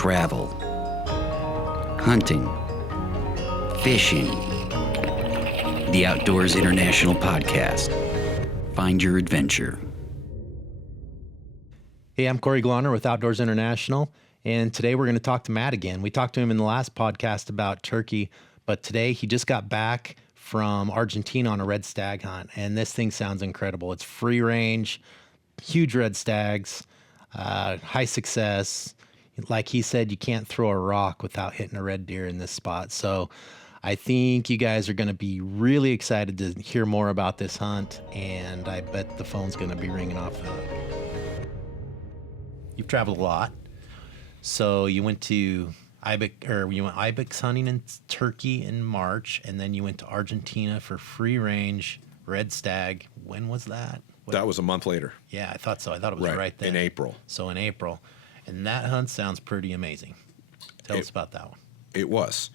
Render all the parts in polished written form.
travel, hunting, fishing. The Outdoors International Podcast. Find your adventure. Hey, I'm Corey Gloner with Outdoors International, and today we're going to talk to Matt again. We talked to him in the last podcast about turkey, but today he just got back from Argentina on a red stag hunt, and this thing sounds incredible. It's free range, huge red stags, high success. Like he said, you can't throw a rock without hitting a red deer in this spot. So I think you guys are going to be really excited to hear more about this hunt, and I bet the phone's going to be ringing off the hook. You've traveled a lot, so you went to ibex hunting in Turkey in March, and then you went to Argentina for free range red stag. When was that? That was a month later. Yeah, I thought so. I thought it was right then. In April. So in April, and that hunt sounds pretty amazing. Tell us about that one. It was.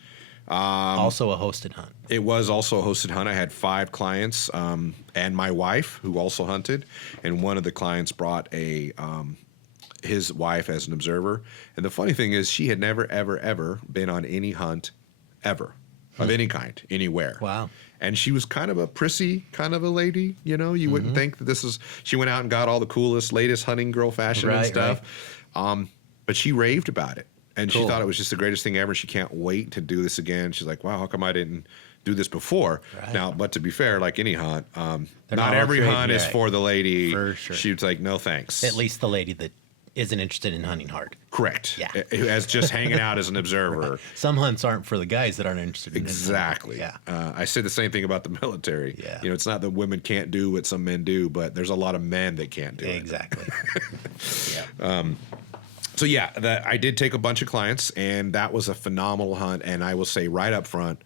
Also a hosted hunt. It was also a hosted hunt. I had 5 clients and my wife, who also hunted, and one of the clients brought his wife as an observer. And the funny thing is, she had never, ever, ever been on any hunt ever of any kind, anywhere. Wow. And she was kind of a prissy kind of a lady, you know. You wouldn't think that this is. She went out and got all the coolest, latest hunting girl fashion and stuff. Right. But she raved about it. And she thought it was just the greatest thing ever. She can't wait to do this again. She's like, wow, how come I didn't do this before? Right. Now, but to be fair, like any hunt, not every hunt is for the lady. For sure. She was like, no thanks. At least the lady that isn't interested in hunting hard. Correct. Yeah. As just hanging out as an observer. Right. Some hunts aren't for the guys that aren't interested in exactly. Yeah. I say the same thing about the military. Yeah. You know, it's not that women can't do what some men do, but there's a lot of men that can't do exactly. it. Yeah. So yeah, I did take a bunch of clients, and that was a phenomenal hunt. And I will say right up front,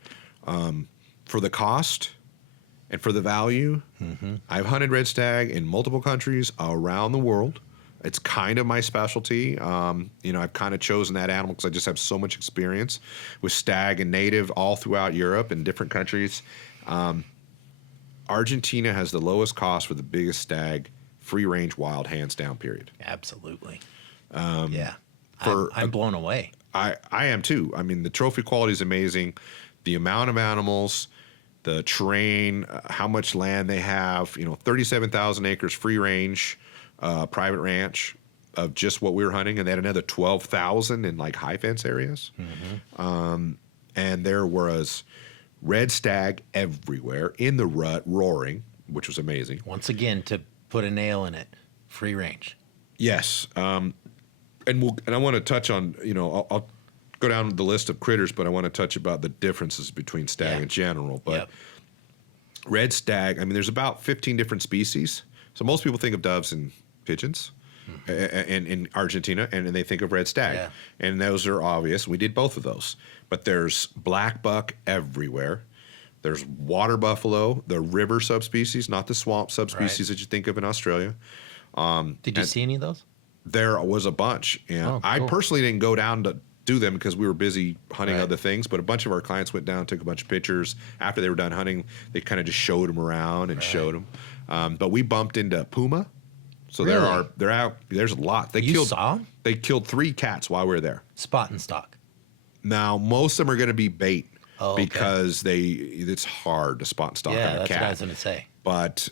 for the cost and for the value, I've hunted red stag in multiple countries around the world. It's kind of my specialty. You know, I've kind of chosen that animal because I just have so much experience with stag and native all throughout Europe and different countries. Argentina has the lowest cost for the biggest stag, free range wild, hands down, period. Absolutely. Yeah. I'm blown away. I am too. I mean, the trophy quality is amazing. The amount of animals, the terrain, how much land they have, 37,000 acres free range, private ranch of just what we were hunting. And they had another 12,000 in like high fence areas. And there was red stag everywhere in the rut roaring, which was amazing. Once again, to put a nail in it, free range. Yes. And I want to touch on, I'll go down the list of critters, but I want to touch about the differences between stag in general. But red stag, I mean, there's about 15 different species. So most people think of doves and pigeons in Argentina, and they think of red stag. Yeah. And those are obvious. We did both of those. But there's black buck everywhere. There's water buffalo, the river subspecies, not the swamp subspecies that you think of in Australia. Did you see any of those? There was a bunch. And cool. I personally didn't go down to do them because we were busy hunting other things, but a bunch of our clients went down, took a bunch of pictures. After they were done hunting, they kind of just showed them around and showed them. But we bumped into Puma. So there's a lot. You saw them? They killed 3 cats while we were there. Spot and stock. Now, most of them are going to be bait because it's hard to spot and stock on a cat. Yeah, that's what I was going to say. But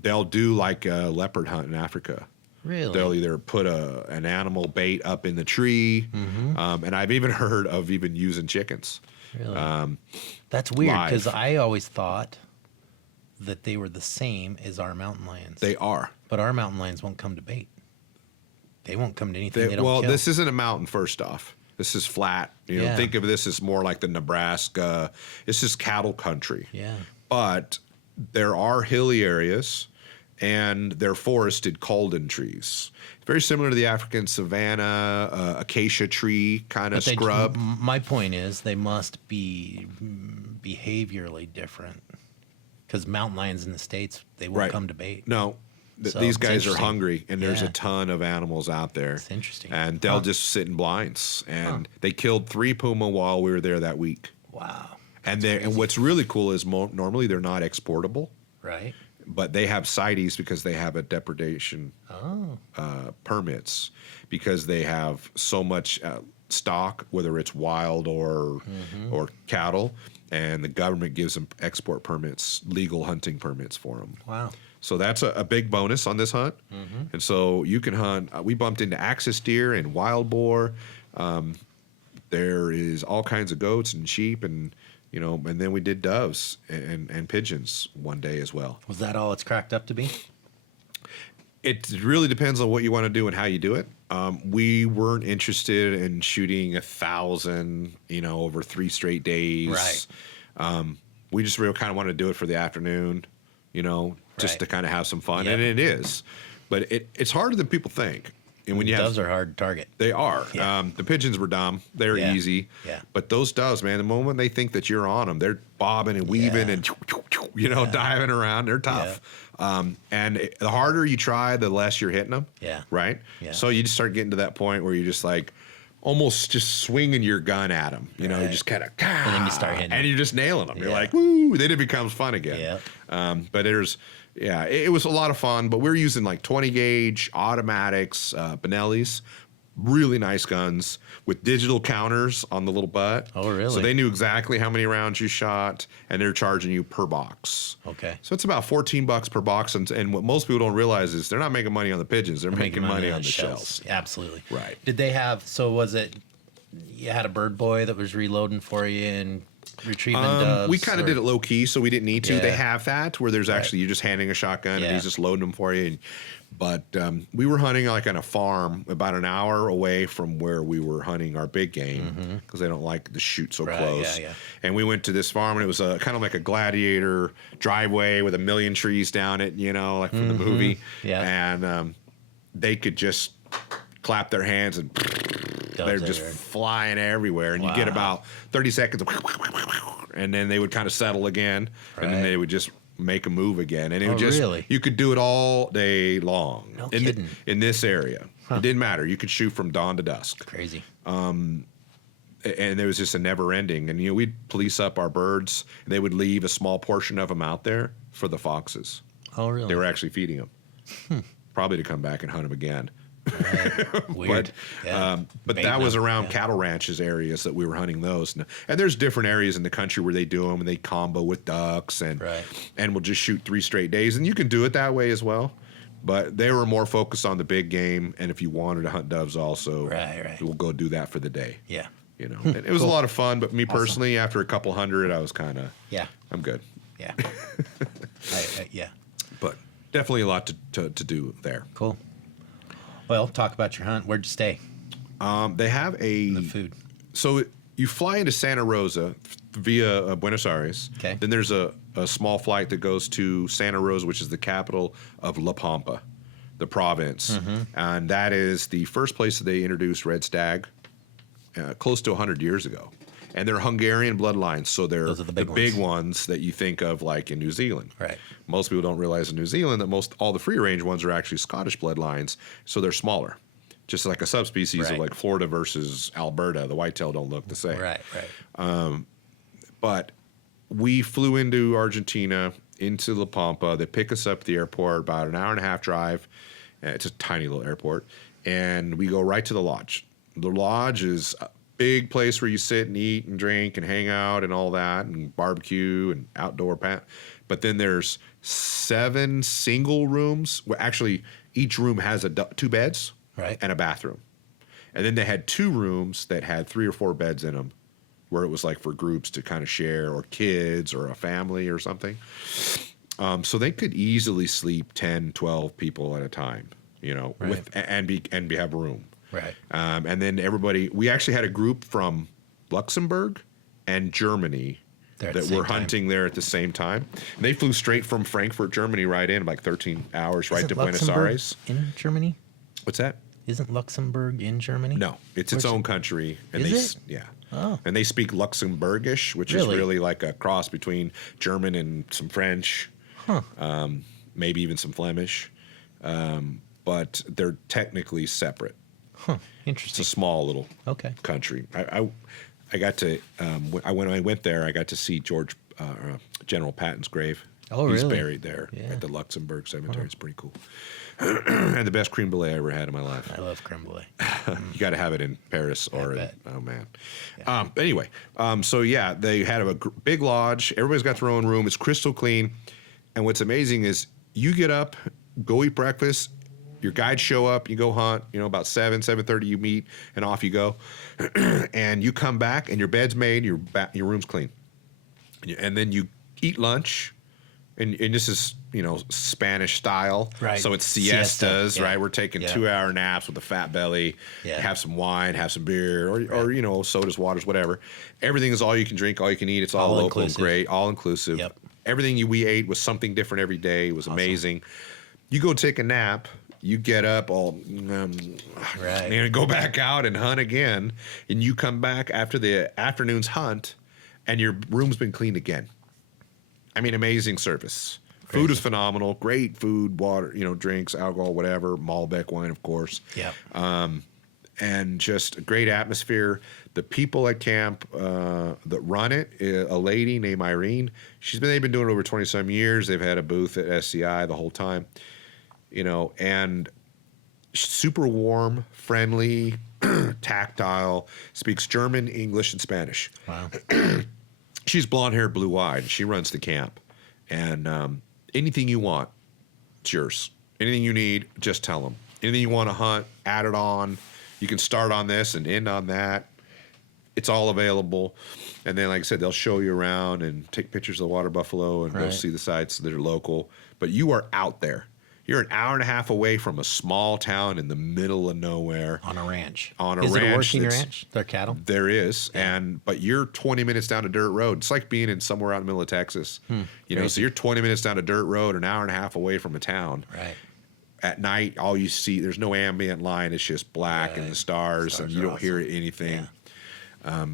they'll do like a leopard hunt in Africa. Really? They'll either put an animal bait up in the tree, and I've even heard of even using chickens. Really? That's weird because I always thought that they were the same as our mountain lions. They are. But our mountain lions won't come to bait. They won't come to anything they don't kill. This isn't a mountain, first off. This is flat. Think of this as more like the Nebraska. It's just cattle country. Yeah. But there are hilly areas, and they're forested calden trees. Very similar to the African savanna, acacia tree kind of scrub. My point is they must be behaviorally different because mountain lions in the States, they won't come to bait. No. These guys are hungry, and there's a ton of animals out there. It's interesting. And they'll just sit in blinds. And they killed 3 puma while we were there that week. Wow. And what's really cool is normally they're not exportable. Right. But they have CITES because they have a depredation permits because they have so much stock, whether it's wild or cattle, and the government gives them export permits, legal hunting permits for them. Wow. So that's a big bonus on this hunt. And so you can hunt. We bumped into axis deer and wild boar. There is all kinds of goats and sheep, and and then we did doves and pigeons one day as well. Was that all it's cracked up to be? It really depends on what you want to do and how you do it. We weren't interested in shooting 1,000, over 3 straight days. Right. We just really kind of wanted to do it for the afternoon, just to kind of have some fun. And it is, but it's harder than people think. And when doves are hard to target. They are. Yeah. The pigeons were dumb. They're easy. Yeah. But those doves, man, the moment they think that you're on them, they're bobbing and weaving and diving around. They're tough. And the harder you try, the less you're hitting them. Yeah. Right? Yeah. So you just start getting to that point where you're just like almost just swinging your gun at them. You just kind of, and then you start hitting and you're just nailing them. You're Yeah. like, woo, then it becomes fun again. Yeah. But it was a lot of fun, but we're using like 20 gauge automatics, Benellis, really nice guns with digital counters on the little butt. Oh, really? So they knew exactly how many rounds you shot, and they're charging you per box. Okay. So it's about $14 per box, and what most people don't realize is they're not making money on the pigeons; they're making money on the shells. Absolutely. Right. Did they have? So was it? You had a bird boy that was reloading for you and retrieving doves. We kind of did it low key, so we didn't need to. Yeah. They have that where there's actually you're just handing a shotgun and he's just loading them for you. But we were hunting like on a farm about an hour away from where we were hunting our big game because they don't like to shoot so close. Yeah. And we went to this farm and it was kind of like a gladiator driveway with a million trees down it, like from the movie. Yeah. And they could just clap their hands and they're just flying everywhere. And you get about 30 seconds and then they would kind of settle again and then they would just make a move again, and it would just you could do it all day long. No kidding. In this area. It didn't matter. You could shoot from dawn to dusk. Crazy. And there was just a never ending. And we'd police up our birds, and they would leave a small portion of them out there for the foxes. Oh, really? They were actually feeding them, probably to come back and hunt them again. Weird. But that was around cattle ranches areas that we were hunting those, and there's different areas in the country where they do them and they combo with ducks and we'll just shoot 3 straight days, and you can do it that way as well. But they were more focused on the big game, and if you wanted to hunt doves also, we'll go do that for the day. Yeah. And it was a lot of fun. But me personally, after a couple hundred, I was kind of I'm good. Yeah. But definitely a lot to do there. Cool. Well, talk about your hunt. Where'd you stay? They have The food. So you fly into Santa Rosa via Buenos Aires. Okay. Then there's a small flight that goes to Santa Rosa, which is the capital of La Pampa, the province. And that is the first place that they introduced red stag close to 100 years ago. And they're Hungarian bloodlines, so they're Those are the big ones that you think of like in New Zealand. Right. Most people don't realize in New Zealand that all the free range ones are actually Scottish bloodlines, so they're smaller. Just like a subspecies of like Florida versus Alberta, the whitetail don't look the same. Right. But we flew into Argentina, into La Pampa. They pick us up at the airport, about an hour and a half drive. It's a tiny little airport. And we go right to the lodge. The lodge is a big place where you sit and eat and drink and hang out and all that and barbecue and outdoor But then there's 7 single rooms. Well, actually, each room has 2 beds and a bathroom. And then they had 2 rooms that had 3 or 4 beds in them, where it was like for groups to kind of share, or kids or a family or something. So they could easily sleep 10, 12 people at a time, with and have room. Right. And then we actually had a group from Luxembourg and Germany that were hunting there at the same time. And they flew straight from Frankfurt, Germany, right in, like 13 hours, right to Buenos Aires. In Germany? What's that? Isn't Luxembourg in Germany? No, it's its own country. And Is it? Yeah. Oh. And they speak Luxembourgish, which is really like a cross between German and some French, maybe even some Flemish. But they're technically separate. Interesting. It's a small little country. I got to when I went there, I got to see General Patton's grave. Oh, He's really? buried there at the Luxembourg Cemetery. It's pretty cool. and the best creme brulee I ever had in my life. I love creme brulee. You got to have it in Paris or bet. oh man. Anyway, so yeah, they had a big lodge. Everybody's got their own room. It's crystal clean. And what's amazing is you get up, go eat breakfast. Your guides show up. You go hunt. About 7:30 you meet, and off you go. And you come back, and your bed's made. Your room's clean. And then you eat lunch. And this is, Spanish style. Right. So it's siestas, yeah. right? We're taking 2-hour naps with a fat belly. Yeah. Have some wine, have some beer, or sodas, waters, whatever. Everything is all you can drink, all you can eat. It's all local, inclusive. great, all inclusive. Yep. Everything we ate was something different every day. It was amazing. You go take a nap. You get up all, right. and go back out and hunt again. And you come back after the afternoon's hunt, and your room's been cleaned again. I mean, amazing service. Crazy. Food is phenomenal. Great food, water, drinks, alcohol, whatever. Malbec wine, of course. Yep. And just a great atmosphere. The people at camp that run it, a lady named Irene, they've been doing it over 20-some years. They've had a booth at SCI the whole time, and super warm, friendly, tactile, speaks German, English, and Spanish. Wow. She's blonde-haired, blue-eyed. She runs the camp. And anything you want, it's yours. Anything you need, just tell them. Anything you want to hunt, add it on. You can start on this and end on that. It's all available. And then, like I said, they'll show you around and take pictures of the water buffalo and go see the sites that are local. But you are out there. You're an hour and a half away from a small town in the middle of nowhere. On a ranch. Is it a working ranch? Their cattle? There is. Yeah. But you're 20 minutes down a dirt road. It's like being in somewhere out in the middle of Texas. So you're 20 minutes down a dirt road, an hour and a half away from a town. Right. At night, all you see, there's no ambient light. It's just black and the stars and you don't hear anything. Yeah.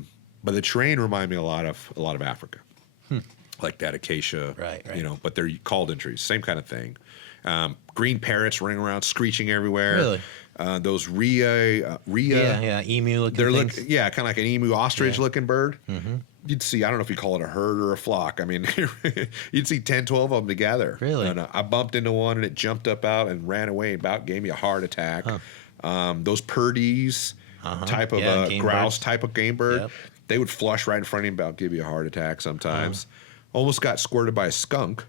But the terrain reminded me a lot of Africa. Like that acacia. Right. But they're called trees. Same kind of thing. Green parrots running around, screeching everywhere. Really? Those rhea. Emu looking things. Kind of like an emu, ostrich looking bird. Mm-hmm. You'd see, I don't know if you call it a herd or a flock. I mean, you'd see 10, 12 of them together. Really? And I bumped into one and it jumped up out and ran away and about gave me a heart attack. Those perdies type of grouse type of game bird, they would flush right in front of you and about give you a heart attack sometimes. Almost got squirted by a skunk.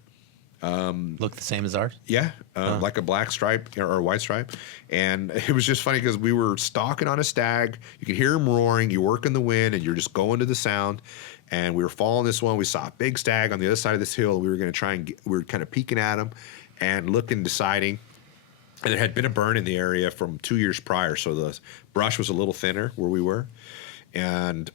Look the same as ours? Yeah, like a black stripe or a white stripe. And it was just funny because we were stalking on a stag. You could hear him roaring. You work in the wind and you're just going to the sound. And we were following this one. We saw a big stag on the other side of this hill. We were going to try and we were kind of peeking at him and looking, deciding. And there had been a burn in the area from 2 years prior. So the brush was a little thinner where we were. And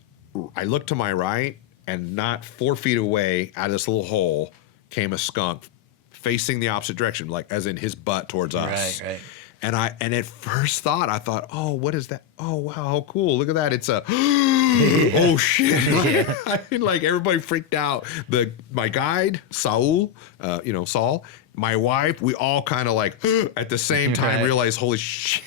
I looked to my right and not 4 feet away out of this little hole came a skunk facing the opposite direction, like as in his butt towards us. Right. And at first thought, I thought, oh, what is that? Oh, wow, how cool. Look at that. It's a, oh, shit. I mean, like everybody freaked out. My guide, Saul, my wife, we all kind of like at the same time realized, holy shit.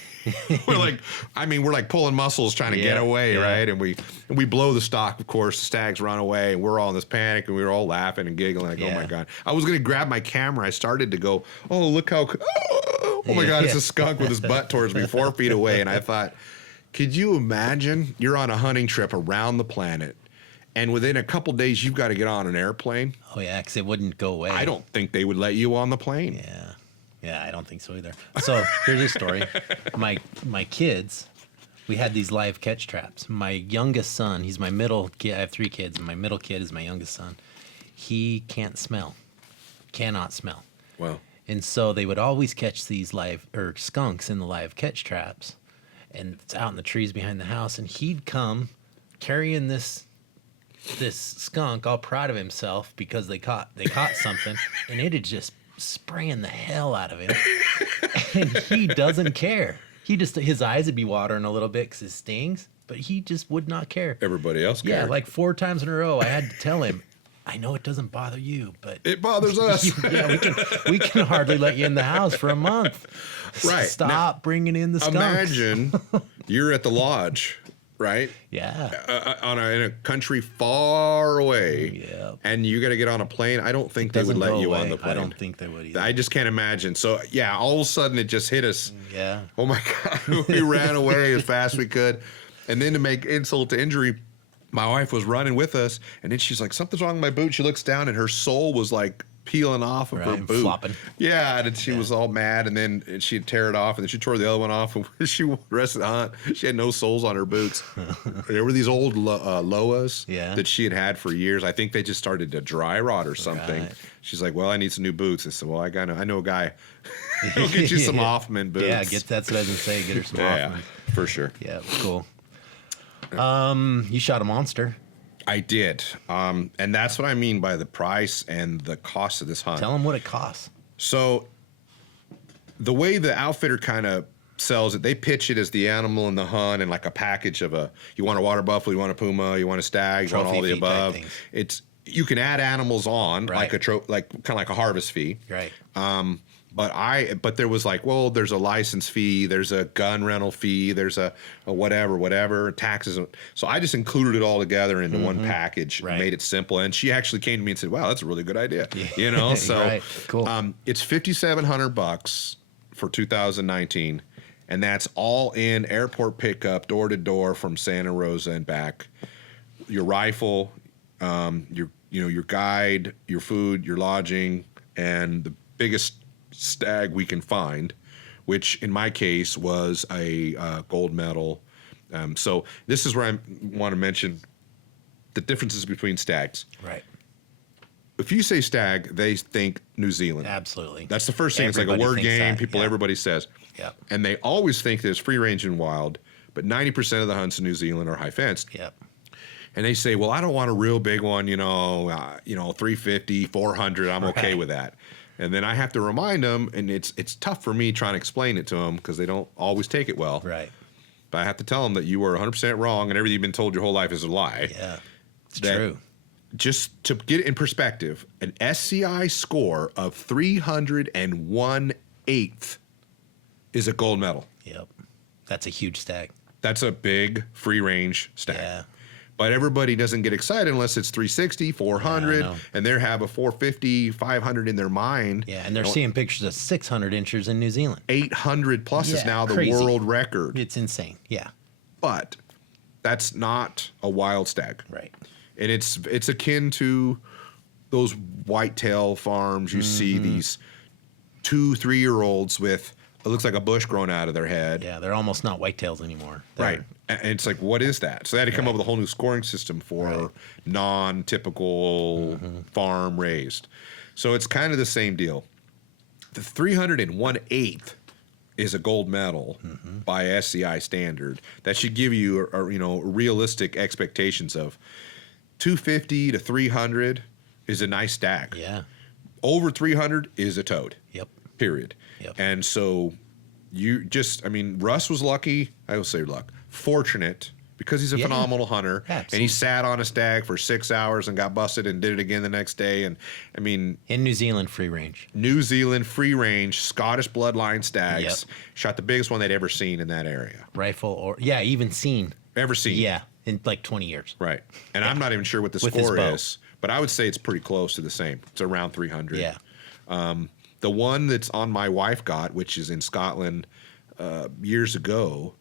we're like pulling muscles trying to get away, right? And we blow the stock, of course. The stags run away, and we're all in this panic, and we were all laughing and giggling, like, oh my god! I was gonna grab my camera. I started to go, oh look how, oh my god, it's a skunk with his butt towards me, 4 feet away, and I thought, could you imagine? You're on a hunting trip around the planet, and within a couple days, you've got to get on an airplane. Oh yeah, because it wouldn't go away. I don't think they would let you on the plane. Yeah, I don't think so either. So here's a story. My kids, we had these live catch traps. My youngest son, he's my middle kid. I have 3 kids, and my middle kid is my youngest son. He cannot smell. Wow. And so they would always catch these skunks in the live catch traps, and it's out in the trees behind the house. And he'd come carrying this skunk, all proud of himself because they caught something, and it'd just spraying the hell out of him, and he doesn't care. His eyes would be watering a little bit because it stings, but he just would not care. Everybody else cared. Yeah, like 4 times in a row, I had to tell him, I know it doesn't bother you, but it bothers us. we can hardly let you in the house for a month. Right. Stop bringing in the skunks. Imagine you're at the lodge right? Yeah. In a country far away. Yeah. And you got to get on a plane. I don't think they would Doesn't let go you away. on the plane. I don't think they would either. I just can't imagine. So yeah, all of a sudden it just hit us. Yeah. Oh my God. We ran away as fast as we could. And then to make insult to injury, my wife was running with us, and then she's like, something's wrong with my boot. She looks down, and her sole was like peeling off of her boot. Flopping. Yeah, and she was all mad, and then she'd tear it off, and then she tore the other one off, and the rest of the hunt, she had no soles on her boots. There were these old Loas that she had for years. I think they just started to dry rot or something. Right. She's like, well, I need some new boots. I said, well, I know a guy. He'll get you some Hoffman boots. Yeah, that's what I was going to say. Get her some Hoffman. Yeah, for sure. Yeah, cool. You shot a monster. I did. And that's what I mean by the price and the cost of this hunt. Tell them what it costs. So the way the outfitter kind of sells it, they pitch it as the animal in the hunt and like a package of you want a water buffalo, you want a puma, you want a stag, you want all the above. You can add animals on like kind of like a harvest fee. Right. But there was like, well, there's a license fee, there's a gun rental fee, there's a whatever, taxes. So I just included it all together into one package and made it simple. And she actually came to me and said, wow, that's a really good idea. You know, so cool. It's $5,700 for 2019. And that's all in airport pickup, door to door from Santa Rosa and back. Your rifle, your guide, your food, your lodging, and the biggest stag we can find, which in my case was a gold medal. So this is where I want to mention the differences between stags. Right. If you say stag, they think New Zealand. Absolutely. That's the first thing. Everybody, it's like a word game. Everybody says. Yeah. And they always think that it's free range and wild, but 90% of the hunts in New Zealand are high fenced. Yep. And they say, well, I don't want a real big one, 350, 400. I'm okay with that. And then I have to remind them, and it's tough for me trying to explain it to them because they don't always take it well. Right. But I have to tell them that you were 100% wrong and everything you've been told your whole life is a lie. Yeah, it's true. Just to get it in perspective, an SCI score of 301/8 is a gold medal. Yep. That's a huge stag. That's a big free range stag. Yeah. But everybody doesn't get excited unless it's 360, 400, and they have a 450, 500 in their mind. Yeah, and they're seeing pictures of 600 inchers in New Zealand. 800 plus is now the world record. It's insane. Yeah. But that's not a wild stag. Right. And it's akin to those whitetail farms. You see these 2-3-year-olds with, it looks like a bush growing out of their head. Yeah, they're almost not whitetails anymore. Right. And it's like, what is that? So they had to come up with a whole new scoring system for non-typical farm raised. So it's kind of the same deal. The 301/8 is a gold medal by SCI standard. That should give you realistic expectations of 250 to 300 is a nice stag. Yeah. Over 300 is a toad. Yep. Period. Yep. And so Russ was lucky. I will say luck. Fortunate because he's a phenomenal hunter. Absolutely. And he sat on a stag for 6 hours and got busted and did it again the next day. And in New Zealand free range. New Zealand free range, Scottish bloodline stags. Shot the biggest one they'd ever seen in that area. Rifle even seen. Ever seen. Yeah, in like 20 years. Right. And I'm not even sure what the score is, but I would say it's pretty close to the same. It's around 300. Yeah. The one that's on my wife got, which is in Scotland years ago,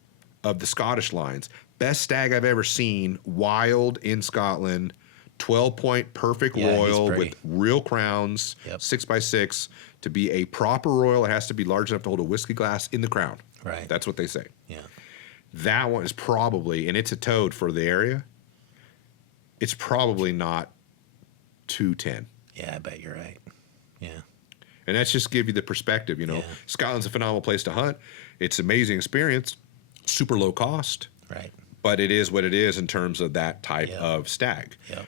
of the Scottish lines. Best stag I've ever seen, wild in Scotland, 12-point perfect royal with real crowns, 6x6. To be a proper royal, it has to be large enough to hold a whiskey glass in the crown. Right. That's what they say. Yeah. That one is probably, and it's a toad for the area, it's probably not 210. Yeah, I bet you're right. Yeah. And that's just give you the perspective, Scotland's a phenomenal place to hunt. It's an amazing experience, super low cost. Right. But it is what it is in terms of that type of stag. Yep.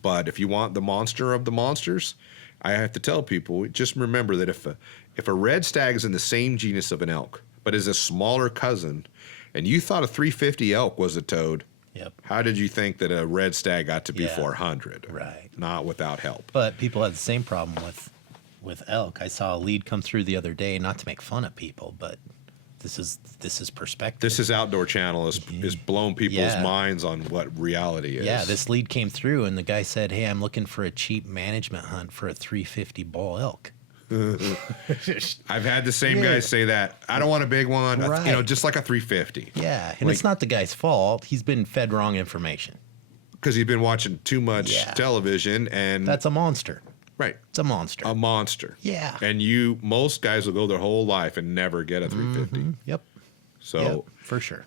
But if you want the monster of the monsters, I have to tell people, just remember that if a red stag is in the same genus of an elk, but is a smaller cousin, and you thought a 350 elk was a toad, how did you think that a red stag got to be 400? Right. Not without help. But people have the same problem with elk. I saw a lead come through the other day, not to make fun of people, but this is perspective. This is Outdoor Channel is blown people's minds on what reality is. Yeah, this lead came through, and the guy said, "Hey, I'm looking for a cheap management hunt for a 350 bull elk." I've had the same guys say that. I don't want a big one, Right. just like a 350. Yeah, and it's not the guy's fault. He's been fed wrong information. Because he's been watching too much television, and That's a monster. right, It's a monster. a monster. Yeah. And most guys will go their whole life and never get a 350. Yep. So Yep, for sure.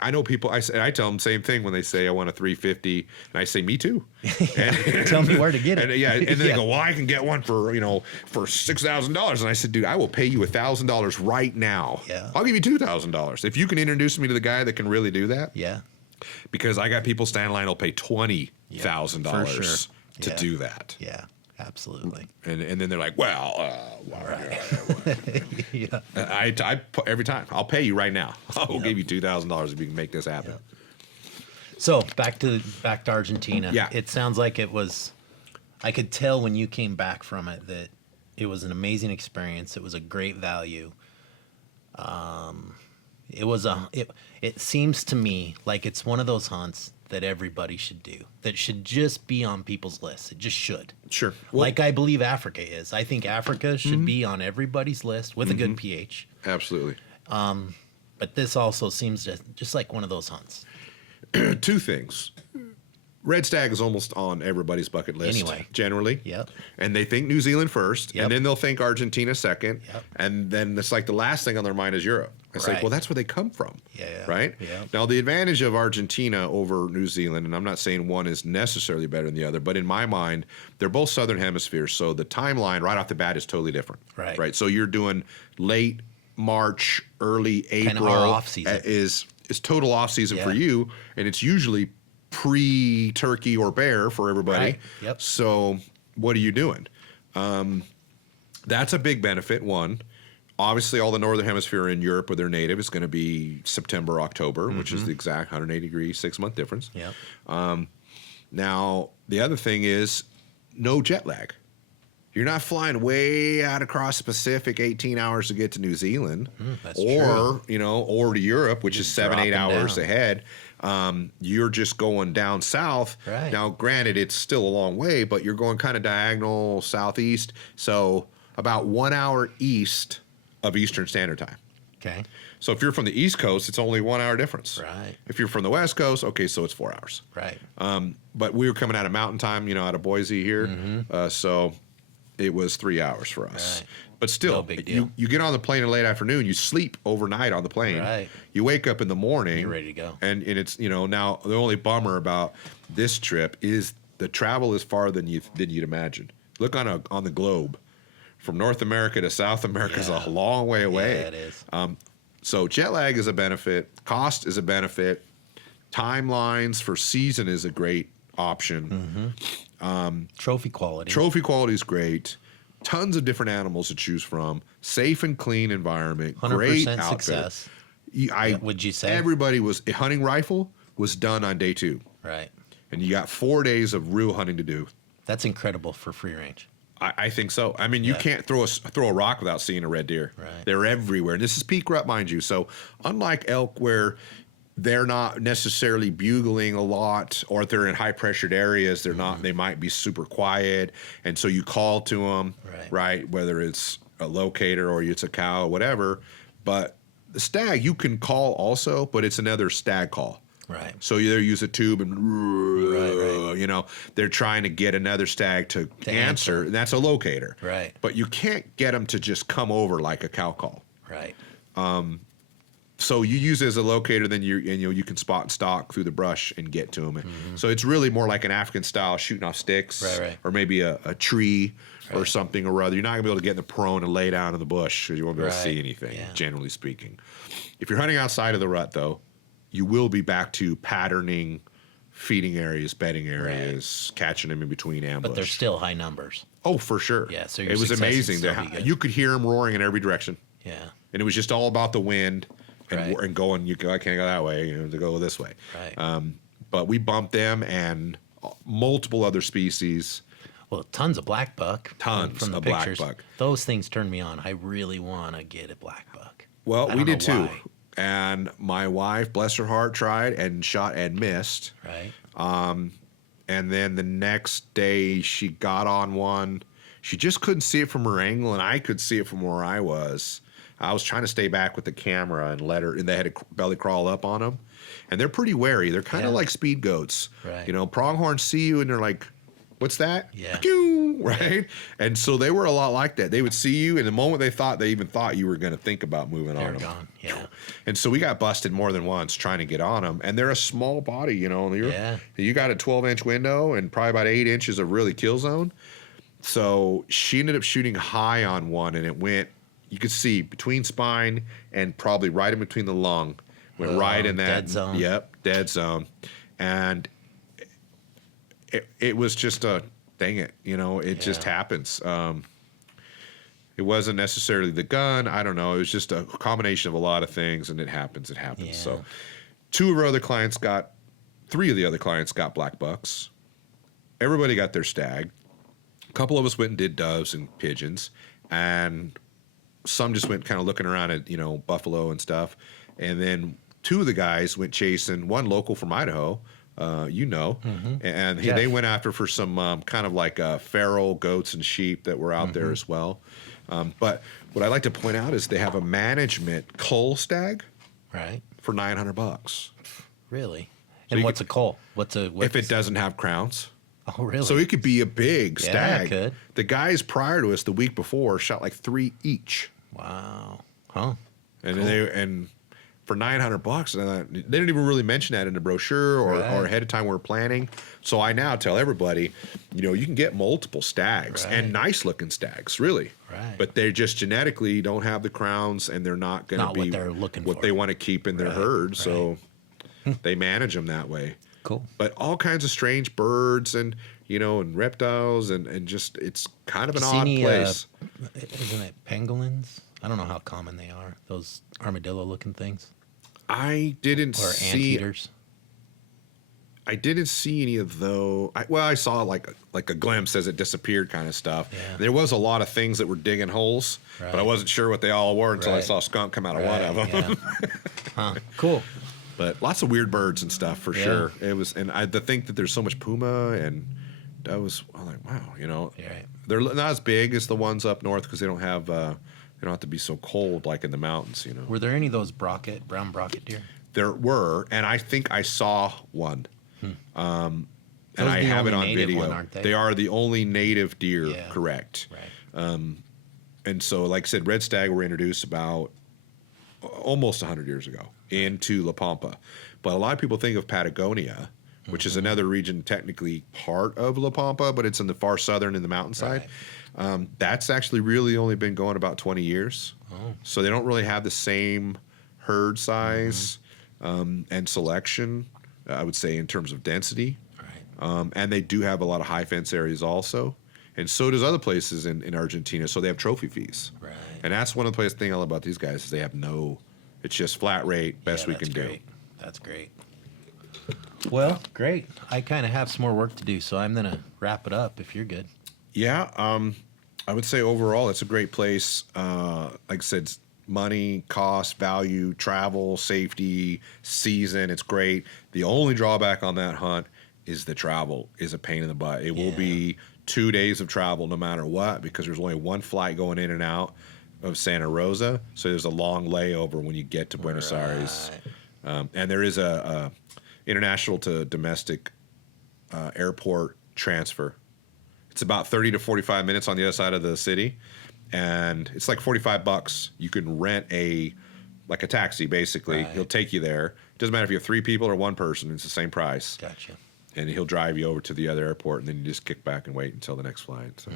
I know people. I tell them the same thing when they say I want a 350, and I say me too. And, Tell me where to get it. And then they go, well, I can get one for for $6,000, and I said, dude, I will pay you $1,000 right now. Yeah. I'll give you $2,000 if you can introduce me to the guy that can really do that. Yeah. Because I got people standing in line will pay $20,000 for sure. to do that. Yeah. Absolutely. And then they're like, well, Yeah. I every time I'll pay you right now. I'll give you $2,000 if you can make this happen. So back to Argentina. Yeah. It sounds like it was. I could tell when you came back from it that it was an amazing experience. It was a great value. It seems to me like it's one of those hunts that everybody should do. That should just be on people's lists. It just should. Sure. Like I believe Africa is. I think Africa should be on everybody's list with a good pH. Absolutely. But this also seems just like one of those hunts. Two things. Red stag is almost on everybody's bucket list. Anyway. Generally. Yep. And they think New Zealand first, Yep. and then they'll think Argentina second, Yep. and then it's like the last thing on their mind is Europe. It's like, Right. well, that's where they come from. Yeah. Right? Yeah. Now, the advantage of Argentina over New Zealand, and I'm not saying one is necessarily better than the other, but in my mind, they're both southern hemispheres, so the timeline right off the bat is totally different. Right. Right. So you're doing late March, early April. our off-season. Is total off season for Yeah. you, and it's usually pre-turkey or bear for everybody. Right. Yep. So what are you doing? That's a big benefit. One, obviously, all the northern hemisphere in Europe where they're native is going to be September, October, which is the exact 180-degree 6-month difference. Yep. Now, the other thing is no jet lag. You're not flying way out across the Pacific 18 hours to get to New Zealand, that's or or to Europe, which is 7-8 dropping hours down. ahead. You're just going down south. Right. Now, granted, it's still a long way, but you're going kind of diagonal southeast, so about 1 hour east of Eastern Standard Time. Okay. So if you're from the East Coast, it's only 1 hour difference. Right. If you're from the West Coast, okay, so it's 4 hours. Right. But we were coming out of Mountain Time, out of Boise here, so it was 3 hours for us. Right. But still, No big deal. you get on the plane in late afternoon, you sleep overnight on the plane. Right. You wake up in the morning. You're ready to go. And it's, now the only bummer about this trip is the travel is farther than you'd imagine. Look on the globe. From North America to South America is Yeah. a long way away. Yeah, it is. So jet lag is a benefit. Cost is a benefit. Timelines for season is a great option. Trophy quality. Trophy quality is great. Tons of different animals to choose from. Safe and clean environment. 100% Great outfit. success. Would you say? Everybody was a hunting rifle was done on day 2, Right. and you got 4 days of real hunting to do. That's incredible for free range. I think so. I mean, you can't throw a rock without seeing a red deer. Right. They're everywhere. And this is peak rut, mind you. So unlike elk where they're not necessarily bugling a lot, or if they're in high pressured areas, they're not, they might be super quiet. And so you call to them, right? Whether it's a locator or it's a cow or whatever. But the stag, you can call also, but it's another stag call. Right. So you either use a tube and, Right. They're trying to get another stag to answer, and that's a locator. Right. But you can't get them to just come over like a cow call. Right. So you use it as a locator, then you can spot and stalk through the brush and get to them. So it's really more like an African style shooting off sticks, Right. or maybe a tree or Right. something or other. You're not gonna be able to get in the prone and lay down in the bush because you won't be able to see Right. anything, Yeah. generally speaking. If you're hunting outside of the rut, though, you will be back to patterning feeding areas, bedding areas, catching them in between ambush. But there's still high numbers. Oh, for sure. Yeah, so your it was success would amazing. still be good. You could hear them roaring in every direction, Yeah. and it was just all about the wind and, Right. and going. I can't go that way. To go this way. Right. But we bumped them and multiple other species. Well, tons of black buck. Tons from the of black pictures. buck. Those things turn me on. I really want to get a black buck. Well, I we don't did know too. why. And my wife, bless her heart, tried and shot and missed. Right. And then the next day she got on one. She just couldn't see it from her angle, and I could see it from where I was. I was trying to stay back with the camera and let her, and they had to belly crawl up on them. And they're pretty wary. They're kind of Yeah. like speed goats. Right. You know, pronghorns see you and they're like, what's that? Yeah. Pew! Right? And so they were a lot like that. They would see you, and the moment they even thought you were going to think about moving They're on them. gone. Yeah. And so we got busted more than once trying to get on them. And they're a small body, you know. Yeah. You got a 12-inch window and probably about 8 inches of really kill zone. So she ended up shooting high on one, and it went, you could see between spine and probably right in between the lung. Went right in that. Dead zone. Yep, dead zone. And it was just a, dang it, you know, it just happens. It wasn't necessarily the gun. I don't know. It was just a combination of a lot of things, and it happens. It happens. Yeah. So 3 of the other clients got black bucks. Everybody got their stag. A couple of us went and did doves and pigeons, and some just went kind of looking around at, you know, buffalo and stuff. And then 2 of the guys went chasing, one local from Idaho, and Jeff. they went after for some kind of like feral goats and sheep that were out there as well. But what I like to point out is they have a management cull stag Right. for $900. Really? So And you what's a cull? If it doesn't have crowns. Oh, really? So it could be a big Yeah, it stag. could. The guys prior to us the week before shot like 3 each. Wow. Huh. And Cool. and for $900, and they didn't even really mention that in the brochure or Right. ahead of time we were planning. So I now tell everybody, you know, you can get multiple stags Right. and nice looking stags, really. Right. But they just genetically don't have the crowns, and they're not going to Not be what they're looking what for. they want to keep in their Right, herd. So they manage them that way. Cool. But all kinds of strange birds and, you know, and reptiles and just, it's kind of an See odd any, place. Isn't it pangolins? I don't know how common they are. Those armadillo-looking things, I didn't or see. anteaters. I didn't see any of those. I saw like a glimpse as it disappeared, kind of stuff. Yeah. There was a lot of things that were digging holes, but I Right. wasn't sure what they all were until I Right. saw a skunk come out of one of them. Yeah. Huh. Cool. But lots of weird birds and stuff for Yeah. sure. It was, and to think that there's so much puma, and I'm like, wow, you know, Yeah, right. they're not as big as the ones up north because they don't have to be so cold like in the mountains, you know. Were there any of those brown brocket deer? There were, and I think I saw one. And Those I are the have it only on native video. one, aren't they? They are the only native deer, Yeah. correct? Right. And so, like I said, red stag were introduced about almost 100 years ago into La Pampa. But a lot of people think of Patagonia, which is another region technically part of La Pampa, but it's in the far southern in the mountainside. That's actually really only been going about 20 years. Oh. So they don't really have the same herd size and selection, I would say, in terms of density. Right. And they do have a lot of high fence areas also. And so does other places in Argentina. So they have trophy fees. Right. And that's one of the things I love about these guys is they have it's just flat rate, best Yeah, we that's can great. That's great. Well, great. I kind of have some more work to do, so I'm gonna wrap it up if you're good. do. Yeah, I would say overall it's a great place. Like I said, money, cost, value, travel, safety, season, it's great. The only drawback on that hunt is the travel is a pain in the butt. It will Yeah. be 2 days of travel no matter what because there's only one flight going in and out of Santa Rosa. So there's a long layover when you get to Buenos Aires. And there is a international to domestic airport transfer. It's about 30 to 45 minutes on the other side of the city, and it's like $45. You can rent a taxi, basically. Right. He'll take you there. Doesn't matter if you have 3 people or 1 person; it's the same price. Gotcha. And he'll drive you over to the other airport, and then you just kick back and wait until the next flight. So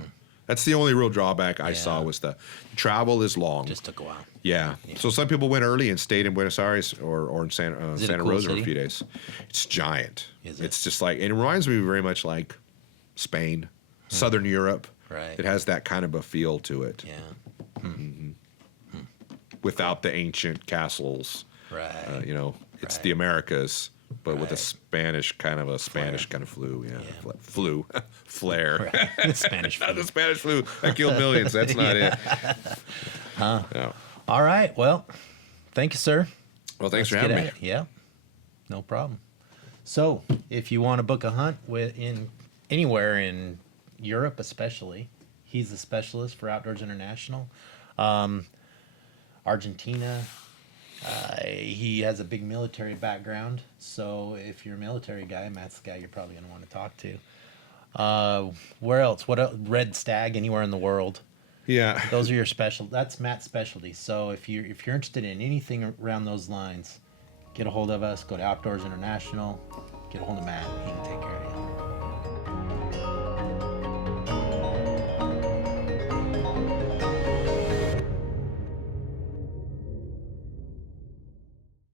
that's the only real drawback I saw was the travel is long. Just took a while. Yeah. So some people went early and stayed in Buenos Aires or in it a Santa cool Rosa for city? a few days. It's giant. Is it? It's just like, and it reminds me very much like Spain, Southern Europe. Right. It has that kind of a feel to it Yeah. without the ancient castles. Right. You know, it's Right. the Americas, but with a Right. Spanish kind of flu. Yeah. Yeah. Flu. Flare. Right. Spanish Not food. the Spanish flu that killed millions. That's not it. Yeah. All right. Well, thank you, sir. Well, thanks Let's for having get me. at it. Yeah, no problem. So, if you want to book a hunt in anywhere in Europe, especially, he's the specialist for Outdoors International. Argentina. He has a big military background, so if you're a military guy, Matt's the guy you're probably going to want to talk to. Where else? What else? Red Stag anywhere in the world? Yeah. Those are your special. That's Matt's specialty. So if you're interested in anything around those lines, get a hold of us. Go to Outdoors International. Get a hold of Matt. He can take care of you.